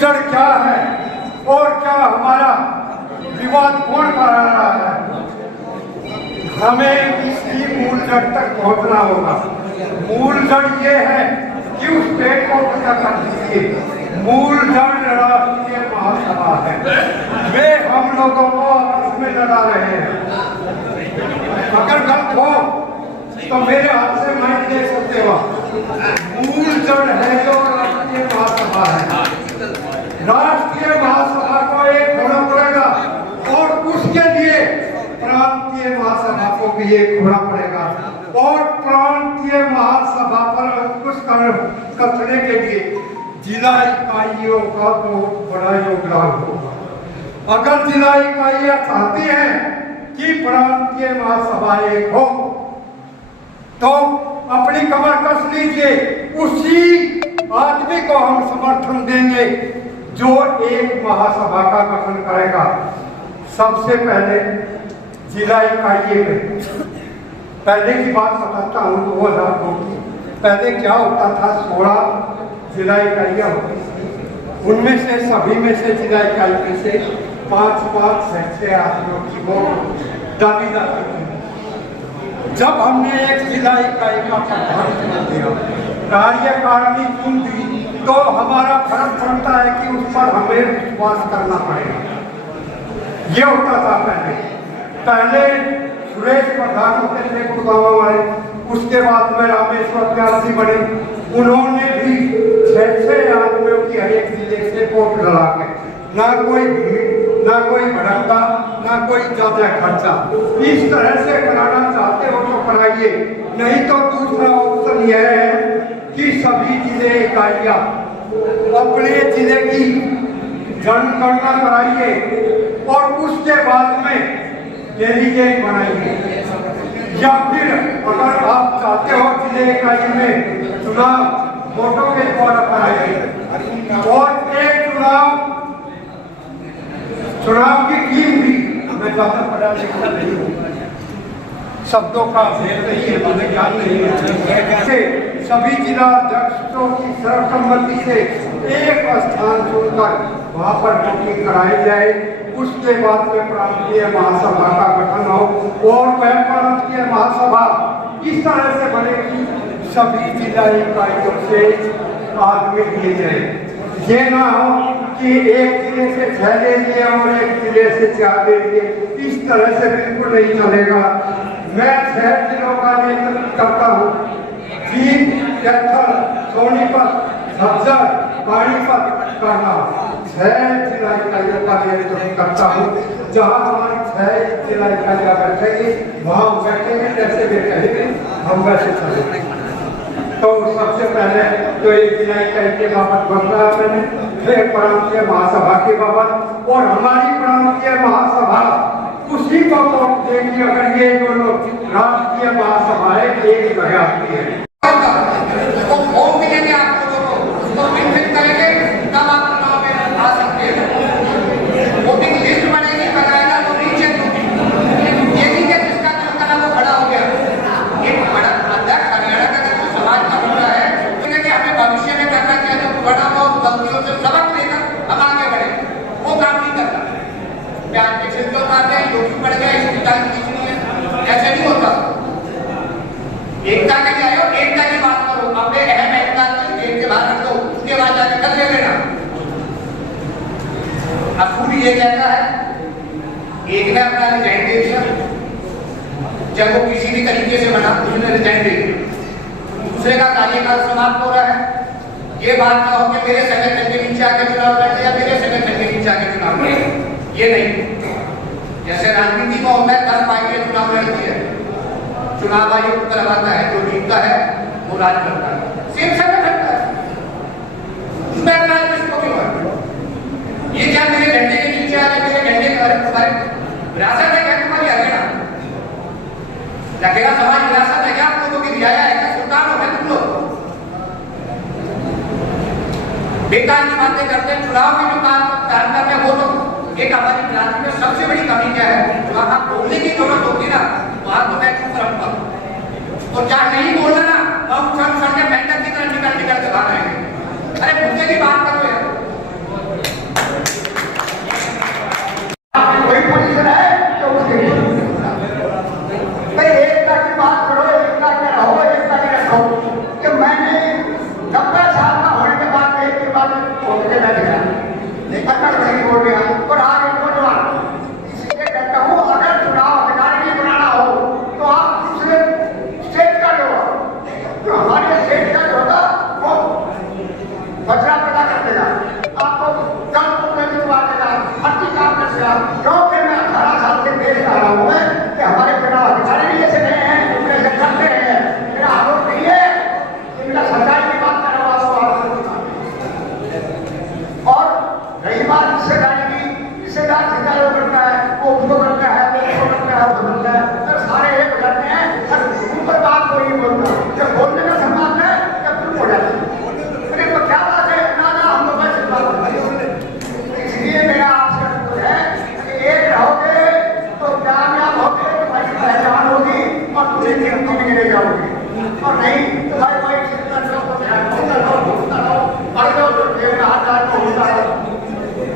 जड़ क्या है और क्या हमारा विवाद कौन करा रहा है, हमें इसकी मूल जड़ तक पहुंचना होगा। मूल जड़ ये है कि उस पेड़ को पता कर दीजिए। मूल जड़ राष्ट्रीय महासभा है, वे हम लोगों को आपस में लड़ा रहे हैं। अगर गलत हो तो मेरे हाथ से माइक ले सकते हो। मूल जड़ है जो राष्ट्रीय महासभा है। राष्ट्रीय महासभा को एक होना पड़ेगा और उसके लिए प्रांतीय महासभा को भी एक होना पड़ेगा और प्रांतीय महासभा पर अंकुश कसने के लिए जिला इकाइयों का बहुत बड़ा योगदान होगा। अगर जिला इकाइयां चाहती हैं कि प्रांतीय महासभा एक हो तो अपनी कमर कस लीजिए। उसी आदमी को हम समर्थन देंगे जो एक महासभा का गठन करेगा। सबसे पहले जिला इकाई में पहले की बात बताता हूँ। 2002 की पहले क्या होता था, 16 जिला इकाइयाँ होती थी। उनमें से सभी में से जिला इकाई में से 5-5 6 आदमियों की वोट डाली जाती थी। जब हमने एक जिला इकाई का प्रधान चुन दिया, कार्यकारिणी चुन दी, तो हमारा फर्क पड़ता है कि उस पर हमें विश्वास करना पड़ेगा। ये होता था पहले सुरेश प्रधान होते थे गुड़गांव वाले, उसके बाद में रामेश्वर व्यास जी बने। उन्होंने भी 6 आदमियों की हर एक जिले से वोट लड़ा के, ना कोई भीड़, ना कोई भड़का, ना कोई ज्यादा खर्चा। इस तरह से कराना चाहते हो तो कराइए, नहीं तो दूसरा ऑप्शन यह है कि सभी जिले इकाइयां अपने जिले की जनगणना कराइए और उसके बाद में डेलीगेट बनाइए। या फिर अगर आप चाहते हो जिले इकाई में चुनाव वोटों के द्वारा कराइए और एक चुनाव की टीम भी, मैं ज्यादा पढ़ा लिखा नहीं हूँ, शब्दों का भेद नहीं है, मुझे ज्ञान नहीं है। सभी जिला अध्यक्षों की सर्वसम्मति से एक स्थान चुनकर वहां पर वोटिंग कराई जाए। उसके बाद में प्रांतीय महासभा का गठन हो और वह प्रांतीय महासभा इस तरह से बनेगी, सभी जिला इकाइयों से आदमी दिए जाए। ये ना हो कि एक जिले से 6 ले लिए और एक जिले से 4 ले लिए, इस तरह से बिल्कुल नहीं चलेगा। मैं 6 जिलों का नेतृत्व करता हूँ, जींद, कैथल, सोनीपत, झज्जर, पानीपत, करना 6 जिला इकाइयों का नेतृत्व करता हूँ। जहाँ हमारी 6 जिला इकाइयाँ बैठेंगी वहाँ बैठेंगे, जैसे वे कहेंगे हम वैसे चलेंगे। तो सबसे पहले तो एक जिला इकाई के बाबत बन रहा है मैंने, फिर प्रांतीय महासभा के बाबत, और हमारी प्रांतीय महासभा उसी को वोट देगी अगर ये दोनों राष्ट्रीय महासभाएं एक जगह आती है। एकता के लिए आयो, एकता की बात करो, अपने अहम एकता को जेब के बाहर रख दो, उसके बाद जाकर कर ले लेना। असूल ये कहता है, एक ने अपना रिजाइन दे दिया, जब वो किसी भी तरीके से बना उसने रिजाइन दे दिया, दूसरे का कार्यकाल समाप्त हो रहा है। ये बात ना हो कि मेरे संगठन के नीचे आके चुनाव लड़ या मेरे संगठन के नीचे आके चुनाव लड़े, ये नहीं। जैसे राजनीति में होता है 10 पार्टियां चुनाव लड़ती है, चुनाव आयोग करवाता है, जो जीतता है वो राज करता है, सेम संगठन का है। उसमें राज किसको क्यों है? ये क्या मेरे झंडे के नीचे आके मेरे झंडे का तुम्हारे विरासत है क्या, तुम्हारी हरियाणा लगेगा समाज विरासत है क्या, आप लोगों की रियाया है क्या, सुल्तान हो गए तुम लोग? बेकार की बातें करते हैं। चुनाव में जो काम करते हैं वो तो एक हमारी राजनीति में सबसे बड़ी कमी क्या है, वहां बोलने की जरूरत होती है ना, वहां तो मैं चुप रहूंगा, और चाहे नहीं बोलना ना, हम उछल के मेंढक की तरह निकल के भाग आएंगे। अरे मुद्दे की बात करो यार, बैठ गया, अकड़ नहीं बोल गया और आगे नौजवान इसलिए कहता हूँ अगर चुनाव अधिकारी बनाना हो तो आप दूसरे स्टेट का लो, जो हमारे स्टेट का होगा वो बचरा पैदा कर देगा, आपको कल को मैं दिलवा देगा, अच्छी काम कर देगा। क्योंकि मैं 18 साल से देख रहा हूँ कि हमारे चुनाव अधिकारी भी ऐसे नहीं है, इनके करते हैं, मेरा आरोप नहीं है, इनका सरकारी की बात कर रहा हूँ। और रही बात हिस्सेदारी की, हिस्सेदार जितना लोग करता है वो उसको करता है, वो उसको करता है, वो करता है, तो सारे एक हो जाते हैं, ऊपर बात कोई नहीं बोलता, जब बोलने का सम्मान है तब तुम हो जाते हैं। अरे तो क्या बात है ना ना, हम तो बस बात करते। इसलिए मेरा आपसे अनुरोध है कि एक रहोगे तो कामयाब होगे, तुम्हारी पहचान होगी और तुझे गिनती में गिने जाओगे, और नहीं तो भाई भाई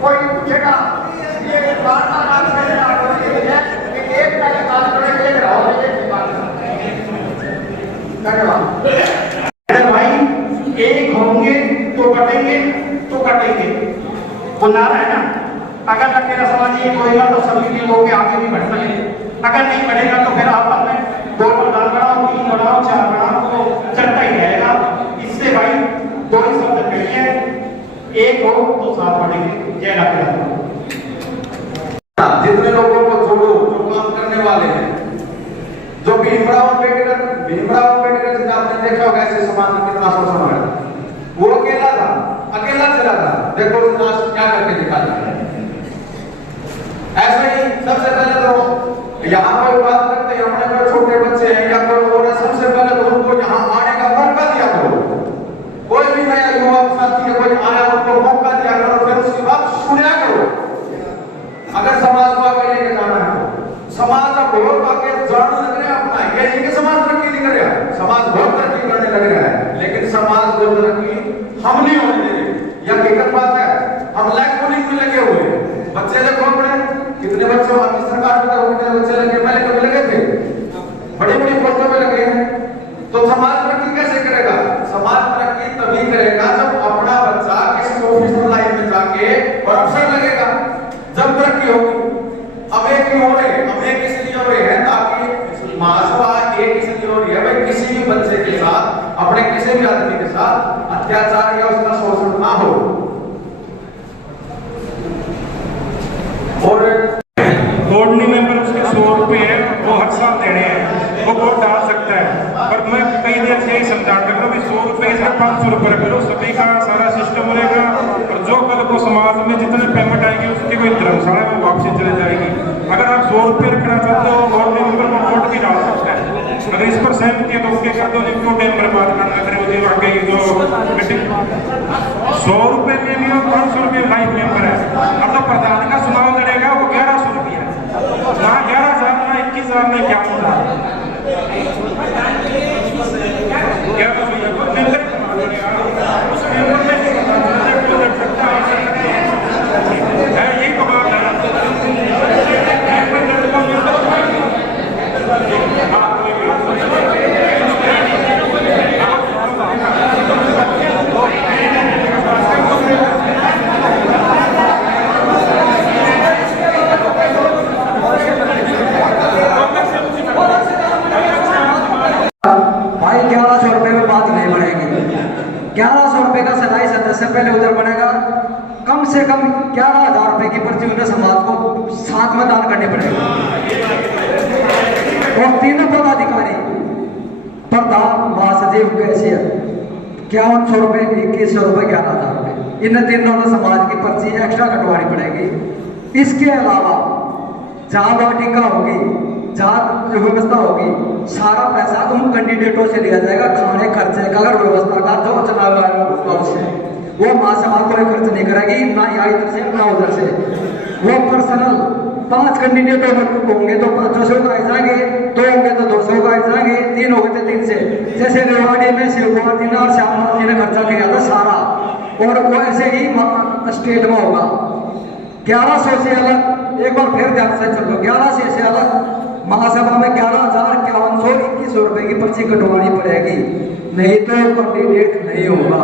कोई नहीं पूछेगा। ये बात का नाम है कि एक का बात करेंगे, एक रहोगे, एक बात धन्यवाद। भाई एक होंगे तो कटेंगे तो कटेंगे, वो नारा है ना, अगर अकेला समाज एक होगा तो सभी के लोग आगे भी बढ़ सके, अगर नहीं बढ़ेगा तो फिर आप में 2 प्रधान बढ़ाओ, 3 बढ़ाओ, 4 बढ़ाओ तो चलता ही रहेगा। इससे भाई 2 ही शब्द कहिए, एक हो तो साथ बढ़ेंगे। जय राम। जितने लोगों को जोड़ो जो काम करने वाले हैं, जो भीमराव अम्बेडकर जिसे आपने देखा होगा ऐसे समाज में कितना शोषण हुआ, वो अकेला था, अकेला चला था, देखो उसने क्या करके दिखाया। ऐसे ही सबसे पहले तो यहाँ पर बात करते हैं अपने जो छोटे बच्चे हैं या कोई और, सबसे पहले तो उनको यहाँ आने का मौका दिया करो। कोई भी नया युवा साथी है कोई आया उनको मौका दिया करो, फिर उसकी बात सुना करो। अगर समाज को आगे लेके जाना है तो समाज अब बहुत आगे जाने लग रहा है अपना, ये नहीं कि समाज तरक्की नहीं कर रहा, समाज बहुत तरक्की करने लग रहा है, लेकिन समाज को तरक्की हम नहीं होने दे रहे। यह हकीकत बात है। हम लैंड पुलिंग में लगे हुए, बच्चे देखो अपने कितने बच्चे आपकी सरकार में तो कितने बच्चे लगे, पहले कभी लगे थे, बड़ी बड़ी पोस्टों में लगे हैं। तो समाज तरक्की कैसे करेगा? समाज तरक्की तभी करेगा जब अपना बच्चा किसी ऑफिसर लाइन में जाके और अफसर लगेगा, जब तरक्की होगी। अब एक ही हो रहे, अब एक इसलिए हो रहे हैं ताकि महासभा एक इसलिए हो रही है भाई किसी भी बच्चे के साथ, अपने किसी भी आदमी के साथ अत्याचार या उसका शोषण ना हो। और बोर्डनी मेंबर उसके 100 रुपये है वो हर साल देने हैं, वो वोट डाल सकता है। पर मैं कई देर से यही समझा कर रहा हूँ 100 रुपये की जगह 500 रुपये रख लो, सभी का सारा सिस्टम रहेगा। और जो कल को समाज में जितने पेमेंट आएगी उसकी कोई धर्मशाला में वापसी चली जाएगी। अगर आप 100 रुपये रखना चाहते हो बोर्डनी मेंबर को वोट भी डाल सकता है। अगर इस पर सहमति है तो उसके कर दो, जिनको टाइम बर्बाद करना करे मुझे वाकई जो 100 रुपये के लिए 500 रुपये लाइफ मेंबर है। अब तो प्रधान का चुनाव लड़ेगा वो 1100 रुपये है, ना 11,000 ना 21,000 में क्या होगा 1100 यही तो बात है। भाई 1100 रुपए में बात नहीं बढ़ेगी। 1100 रुपए का सदाई सदस्य पहले उधर बनेगा, कम से कम 11,000 रुपए की पर्ची उन्हें समाज को साथ में दान करनी पड़ेगी। और 3 पदाधिकारी प्रधान महासचिव कैसे 5100 रुपए, 2100 रुपए, 11,000 रुपए, इन तीनों को समाज की पर्ची एक्स्ट्रा कटवानी पड़ेगी। इसके अलावा जहां वाटिका होगी, जहाँ जो व्यवस्था होगी, सारा पैसा उन कैंडिडेटों से लिया जाएगा। खाने खर्चे का अगर व्यवस्था का जो चुनाव आयोग से वो महासभा कोई खर्च नहीं करेगी, ना इधर से ना उधर से। वो पर्सनल 5 कैंडिडेट होंगे तो 500 से उगाए जाएंगे, 2 होंगे तो 200 उगाए जाएंगे, 3 होंगे तो 3 से। जैसे रेवाड़ी में शिव कुमार जी ने और श्यामनाथ जी ने खर्चा किया था सारा, और वो ऐसे ही स्टेट में होगा। 1100 से अलग, एक बार फिर ध्यान से चलो, 1100 से अलग महासभा में 11,5100 2100 रुपए की पर्ची कटवानी पड़ेगी, नहीं तो कैंडिडेट नहीं होगा।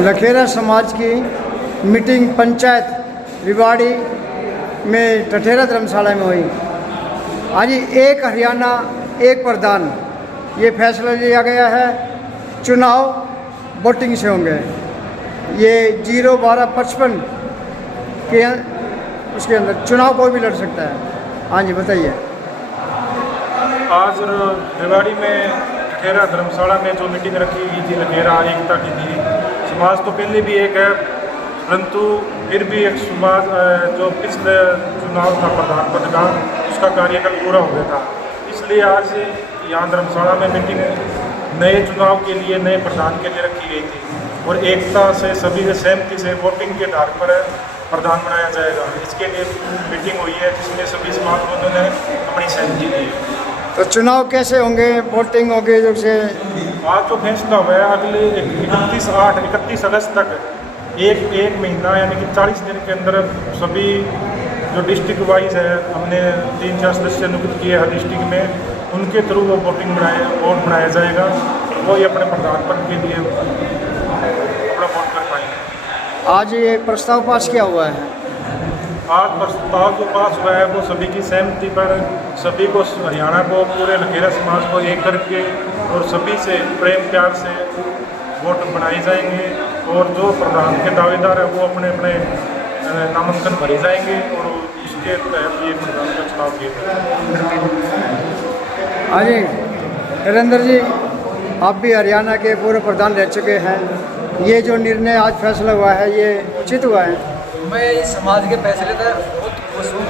लखेरा समाज की मीटिंग पंचायत रिवाड़ी में टठेरा धर्मशाला में हुई। आज एक हरियाणा एक प्रधान ये फैसला लिया गया है। चुनाव वोटिंग से होंगे। ये 0-12-55 के उसके अंदर चुनाव कोई भी लड़ सकता है। हाँ जी बताइए। आज रेवाड़ी में लखेरा धर्मशाला में जो मीटिंग रखी गई थी लखेरा एकता की थी। समाज तो पहले भी एक है, परंतु फिर भी एक समाज जो पिछले चुनाव था प्रधान पद का उसका कार्यकाल पूरा हो गया था, इसलिए आज यहाँ धर्मशाला में मीटिंग नए चुनाव के लिए नए प्रधान के लिए रखी गई थी और एकता से सभी से सहमति से वोटिंग के आधार पर प्रधान बनाया जाएगा। इसके लिए मीटिंग हुई है जिसमें सभी समाजवादियों ने अपनी सहमति दी है। तो चुनाव कैसे होंगे, वोटिंग होगी जैसे आज जो फैसला हुआ है अगले 31 अगस्त तक एक महीना यानी कि 40 दिन के अंदर सभी जो डिस्ट्रिक्ट वाइज है हमने 3-4 सदस्य नियुक्त किए हर डिस्ट्रिक्ट में, उनके थ्रू वो वोट बनाया जाएगा और वो ही अपने प्रधान पद के लिए अपना वोट कर पाएंगे। आज ये प्रस्ताव पास किया हुआ है। आज प्रस्ताव जो पास हुआ है वो सभी की सहमति पर सभी को हरियाणा को पूरे लखेरा समाज को एक करके और सभी से प्रेम प्यार से वोट बनाए जाएंगे और जो प्रधान के दावेदार है वो अपने अपने नामांकन भरे जाएंगे और उसके तहत ये प्रधान का चुनाव किया। हाँ जी नरेंद्र जी, आप भी हरियाणा के पूर्व प्रधान रह चुके हैं। ये जो निर्णय आज फैसला हुआ है ये उचित हुआ है? मैं इस समाज के फैसले से बहुत खुश हूँ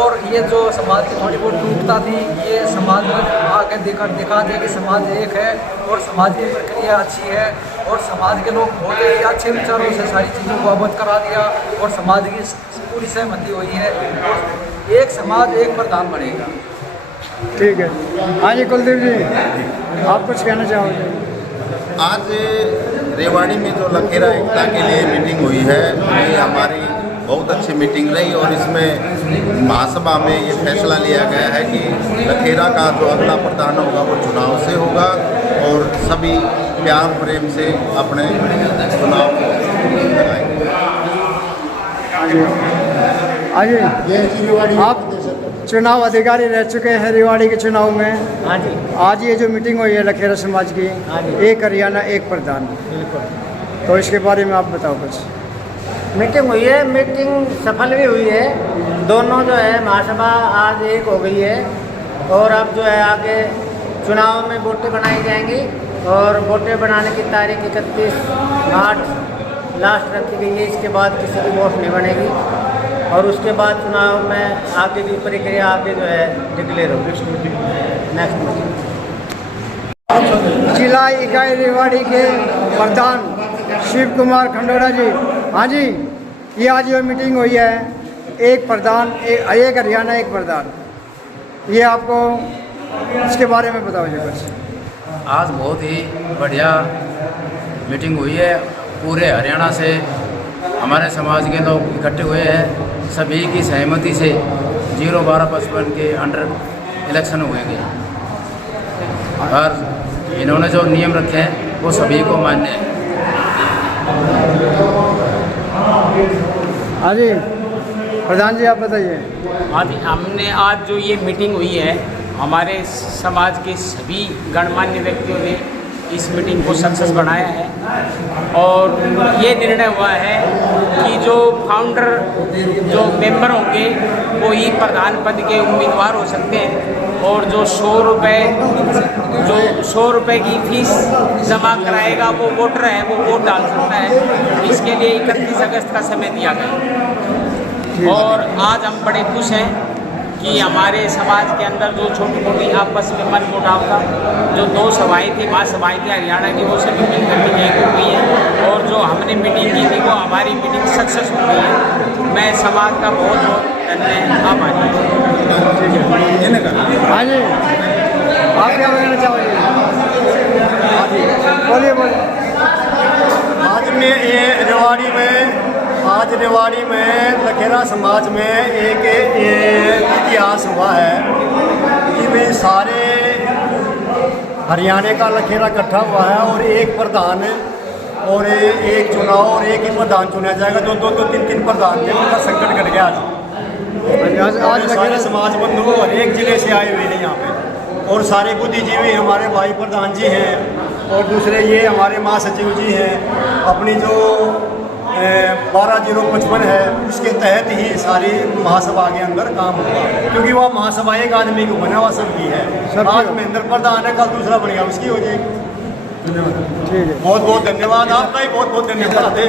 और ये जो समाज की थोड़ी बहुत टूटता थी ये समाज में आके दिखा दे कि समाज एक है और समाज की प्रक्रिया अच्छी है और समाज के लोग बहुत ही अच्छे विचारों से सारी चीज़ों को अवगत करा दिया और समाज की पूरी सहमति हुई है और एक समाज एक प्रधान बनेगा। ठीक है। हाँ जी कुलदीप जी, आप कुछ कहना चाहोगे? आज रेवाड़ी में जो लखेरा एकता के लिए मीटिंग हुई है ये हमारी बहुत अच्छी मीटिंग रही और इसमें महासभा में ये फैसला लिया गया है कि लखेरा का जो अगला प्रधान होगा वो चुनाव से होगा और सभी प्यार प्रेम से अपने चुनाव को लगाएंगे। आप चुनाव अधिकारी रह चुके हैं रेवाड़ी के चुनाव में। हाँ जी। आज ये जो मीटिंग हुई है लखेरा समाज की, एक हरियाणा एक प्रधान, बिल्कुल। तो इसके बारे में आप बताओ कुछ। मीटिंग हुई है, मीटिंग सफल भी हुई है। दोनों जो है महासभा आज एक हो गई है और अब जो है आगे चुनाव में वोटें बनाई जाएंगी और वोटें बनाने की तारीख 31 मार्च लास्ट रखी गई है। इसके बाद किसी की वोट नहीं बनेगी और उसके बाद चुनाव में आगे की प्रक्रिया आगे जो है डिक्लेयर होगी नेक्स्ट मीटिंग। जिला इकाई रेवाड़ी के प्रधान शिव कुमार खंडोरा जी, हाँ जी, ये आज जो मीटिंग हुई है एक प्रधान एक हरियाणा एक प्रधान, ये आपको इसके बारे में बताओ जी कुछ। आज बहुत ही बढ़िया मीटिंग हुई है। पूरे हरियाणा से हमारे समाज के लोग इकट्ठे हुए हैं, सभी की सहमति से 0-12-55 के अंडर इलेक्शन हुएंगे और इन्होंने जो नियम रखे हैं वो सभी को मान्य है। हाँ जी प्रधान जी आप बताइए। आज हमने आज जो ये मीटिंग हुई है हमारे समाज के सभी गणमान्य व्यक्तियों ने इस मीटिंग को सक्सेस बनाया है और ये निर्णय हुआ है कि जो फाउंडर जो मेंबर होंगे वो ही प्रधान पद के उम्मीदवार हो सकते हैं और जो 100 रुपये की फीस जमा कराएगा वो वोटर है वो वोट डाल सकता है। इसके लिए 31 अगस्त का समय दिया गया और आज हम बड़े खुश हैं कि हमारे समाज के अंदर जो छोटी मोटी आपस में मन मुटाव था, जो 2 सभाएँ थी महासभाएँ थी हरियाणा की, वो सभी मिलकर के एक हो गई है और जो हमने मीटिंग की थी वो हमारी मीटिंग सक्सेस हो गई है। मैं समाज का बहुत बहुत धन्यवाद आभारी हूँ। हाँ जी आप क्या कहना चाहोगे? बोलिए बोलिए। आज रेवाड़ी में लखेरा समाज में एक इतिहास हुआ है कि वे सारे हरियाणा का लखेरा इकट्ठा हुआ है और एक प्रधान और एक चुनाव और एक ही प्रधान चुना जाएगा। जो दो तीन प्रधान थे उनका संकट कट गया आज सारे समाज बंधु हर एक जिले से आए हुए हैं यहाँ पे, और सारे बुद्धिजीवी हमारे भाई प्रधान जी हैं और दूसरे ये हमारे महासचिव जी हैं। अपनी जो 12/055 है उसके तहत ही सारी महासभा के अंदर काम हुआ, क्योंकि वह महासभा एक आदमी को बना हुआ सबकी है। आज महेंद्र प्रधान है, कल दूसरा बन गया उसकी हो जाएगी। ठीक है, बहुत बहुत धन्यवाद आपका ही, बहुत बहुत धन्यवाद है।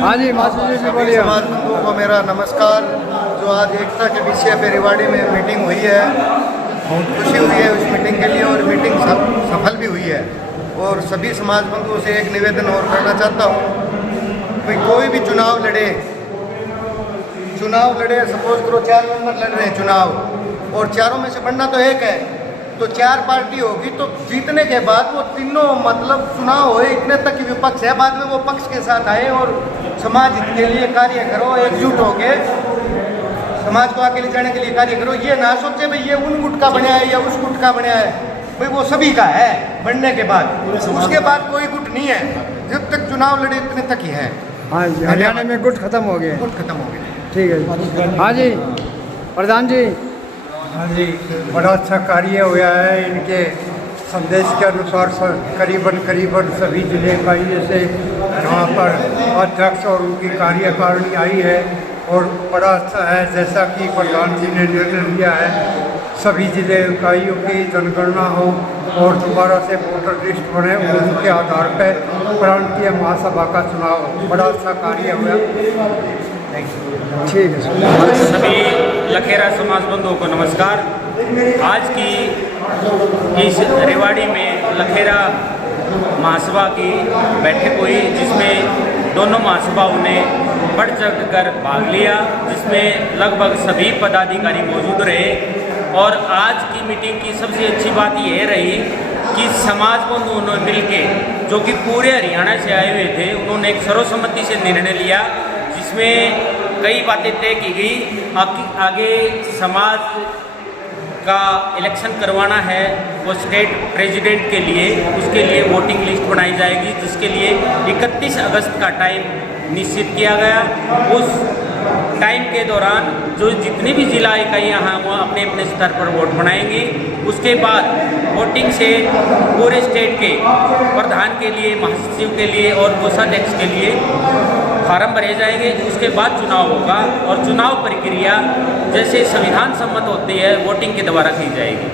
हाँ जी मास्टर जी बोलिए। समाज बंधुओं को मेरा नमस्कार। जो आज एकता के विषय पे रेवाड़ी में मीटिंग हुई है, बहुत खुशी हुई है उस मीटिंग के लिए, और मीटिंग सफल भी हुई है। और सभी समाज बंधुओं से एक निवेदन और करना चाहता हूँ कि कोई भी चुनाव लड़े, सपोज करो 4 मेंबर लड़ रहे हैं चुनाव, और चारों में से बनना तो एक है, तो 4 पार्टी होगी, तो जीतने के बाद वो तीनों मतलब चुनाव होए इतने तक कि विपक्ष है, बाद में वो पक्ष के साथ आए और समाज हित के लिए कार्य करो, एकजुट होके समाज को आगे ले जाने के लिए कार्य करो। ये ना सोचे भाई ये उन गुट का बनाया है या उस गुट का बनाया है, भाई वो सभी का है बनने के बाद, उसके बाद कोई गुट नहीं है। जब तक चुनाव लड़े इतने तक ही है। हाँ जी, हरियाणा में गुट खत्म हो गए। गुट खत्म हो गए। ठीक है, हाँ जी प्रधान जी। हाँ जी, बड़ा अच्छा कार्य हुआ है। इनके संदेश के अनुसार करीबन सभी जिले का ही जैसे यहाँ पर अध्यक्ष और उनकी कार्यकारिणी आई है, और बड़ा अच्छा है जैसा कि प्रधान जी ने निर्णय लिया है सभी जिले इकाइयों की जनगणना हो और दोबारा से वोटर लिस्ट बने, उसके आधार पर प्रांतीय महासभा का चुनाव हो। बड़ा अच्छा कार्य हुआ। ठीक है, सभी लखेरा समाज बंधुओं को नमस्कार। आज की इस रेवाड़ी में लखेरा महासभा की बैठक हुई, जिसमें दोनों महासभाओं ने बढ़ चढ़ कर भाग लिया, जिसमें लगभग सभी पदाधिकारी मौजूद रहे। और आज की मीटिंग की सबसे अच्छी बात यह रही कि समाज बंधुओं ने मिलके, जो कि पूरे हरियाणा से आए हुए थे, उन्होंने एक सर्वसम्मति से निर्णय लिया, जिसमें कई बातें तय की गई। आगे समाज का इलेक्शन करवाना है, वो स्टेट प्रेसिडेंट के लिए, उसके लिए वोटिंग लिस्ट बनाई जाएगी, जिसके लिए 31 अगस्त का टाइम निश्चित किया गया। उस टाइम के दौरान जो जितनी भी जिला इकाइयाँ हैं वो अपने अपने स्तर पर वोट बनाएंगी। उसके बाद वोटिंग से पूरे स्टेट के प्रधान के लिए, महासचिव के लिए और कोषाध्यक्ष के लिए फार्म भरे जाएंगे। उसके बाद चुनाव होगा, और चुनाव प्रक्रिया जैसे संविधान सम्मत होती है वोटिंग के द्वारा की जाएगी।